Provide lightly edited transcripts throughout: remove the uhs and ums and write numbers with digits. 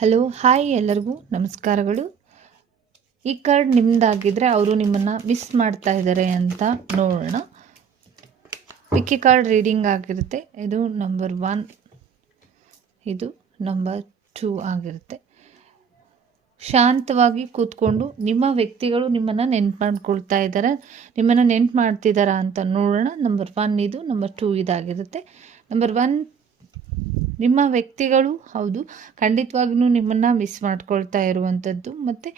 Hello hi ಎಲ್ಲರಿಗೂ ನಮಸ್ಕಾರಗಳು. ಈ ಕಾರ್ಡ್ ನಿಮ್ಮದಾಗಿದ್ದರೆ ಅವರು ನಿಮ್ಮನ್ನು ಮಿಸ್ ಮಾಡ್ತಾ ಇದ್ದಾರೆ ಅಂತ ನೋಡೋಣ. ಪಿಕ್ಕಿ ಕಾರ್ಡ್ ರೀಡಿಂಗ್ ಆಗಿರುತ್ತೆ. ಇದು ನಂಬರ್ 1, ಇದು ನಂಬರ್ 2 ಆಗಿರುತ್ತೆ. ಶಾಂತವಾಗಿ ಕೂತ್ಕೊಂಡು ನಿಮ್ಮ ವ್ಯಕ್ತಿಗಳು ನಿಮ್ಮನ್ನು ನೆನ್ಪು ಮಾಡ್ಕೊಳ್ತಾ ಇದ್ದಾರೆ, ನಿಮ್ಮನ್ನು ನೆನ್ಪು ಮಾಡ್ತಿದ್ದಾರಾ ಅಂತ ನೋಡೋಣ. ನಂಬರ್ 1 ಇದು, ನಂಬರ್ 2 ಇದಾಗಿರುತ್ತೆ. ನಂಬರ್ 1 ನಿಮ್ಮ ವ್ಯಕ್ತಿಗಳು ಹೌದು ಖಂಡಿತವಾಗ್ಲೂ ನಿಮ್ಮನ್ನು ಮಿಸ್ ಮಾಡ್ಕೊಳ್ತಾ ಇರುವಂಥದ್ದು. ಮತ್ತು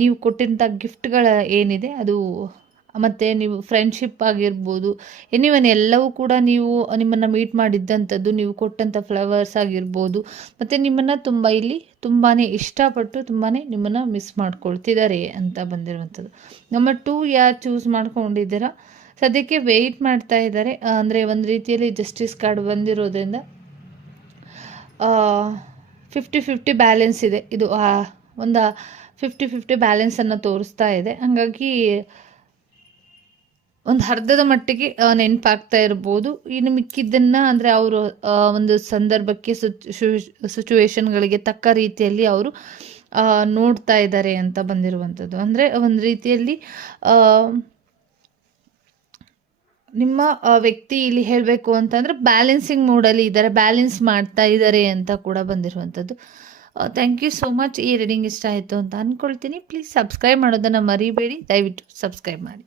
ನೀವು ಕೊಟ್ಟಂಥ ಗಿಫ್ಟ್ಗಳ ಏನಿದೆ ಅದು, ಮತ್ತು ನೀವು ಫ್ರೆಂಡ್ಶಿಪ್ ಆಗಿರ್ಬೋದು, ಎನಿವನ್ ಎಲ್ಲವೂ ಕೂಡ ನೀವು ನಿಮ್ಮನ್ನು ಮೀಟ್ ಮಾಡಿದ್ದಂಥದ್ದು, ನೀವು ಕೊಟ್ಟಂಥ ಫ್ಲವರ್ಸ್ ಆಗಿರ್ಬೋದು, ಮತ್ತು ನಿಮ್ಮನ್ನು ಇಲ್ಲಿ ತುಂಬಾ ಇಷ್ಟಪಟ್ಟು ತುಂಬಾ ನಿಮ್ಮನ್ನು ಮಿಸ್ ಮಾಡ್ಕೊಳ್ತಿದ್ದಾರೆ ಅಂತ ಬಂದಿರುವಂಥದ್ದು. ನಂಬರ್ 2 ಯಾರು ಚೂಸ್ ಮಾಡ್ಕೊಂಡಿದ್ದೀರಾ ಸದ್ಯಕ್ಕೆ ವೆಯ್ಟ್ ಮಾಡ್ತಾ ಇದ್ದಾರೆ. ಅಂದರೆ ಒಂದು ರೀತಿಯಲ್ಲಿ ಜಸ್ಟಿಸ್ ಕಾರ್ಡ್ ಬಂದಿರೋದ್ರಿಂದ 50-50 ಬ್ಯಾಲೆನ್ಸ್ ಇದೆ. ಇದು ಒಂದು 50-50 ಬ್ಯಾಲೆನ್ಸನ್ನು ತೋರಿಸ್ತಾ ಇದೆ. ಹಾಗಾಗಿ ಒಂದು ಅರ್ಧದ ಮಟ್ಟಿಗೆ ನೆನಪಾಗ್ತಾ ಇರ್ಬೋದು. ಇನ್ನು ಮಿಕ್ಕಿದ್ದನ್ನು ಅಂದರೆ ಅವರು ಒಂದು ಸಂದರ್ಭಕ್ಕೆ ಸಿಚುವೇಶನ್ಗಳಿಗೆ ತಕ್ಕ ರೀತಿಯಲ್ಲಿ ಅವರು ನೋಡ್ತಾ ಇದ್ದಾರೆ ಅಂತ ಬಂದಿರುವಂಥದ್ದು. ಅಂದರೆ ಒಂದು ರೀತಿಯಲ್ಲಿ ನಿಮ್ಮ ವ್ಯಕ್ತಿ ಇಲ್ಲಿ ಹೇಳಬೇಕು ಅಂತಂದರೆ ಬ್ಯಾಲೆನ್ಸಿಂಗ್ ಮೂಡಲ್ಲಿ ಇದ್ದಾರೆ, ಬ್ಯಾಲೆನ್ಸ್ ಮಾಡ್ತಾ ಇದ್ದಾರೆ ಅಂತ ಕೂಡ ಬಂದಿರುವಂಥದ್ದು. Thank you so much. ಈ ರೀಡಿಂಗ್ ಇಷ್ಟ ಆಯಿತು ಅಂತ ಅಂದ್ಕೊಳ್ತೀನಿ. ಪ್ಲೀಸ್ ಸಬ್ಸ್ಕ್ರೈಬ್ ಮಾಡೋದನ್ನು ಮರಿಬೇಡಿ, ದಯವಿಟ್ಟು ಸಬ್ಸ್ಕ್ರೈಬ್ ಮಾಡಿ.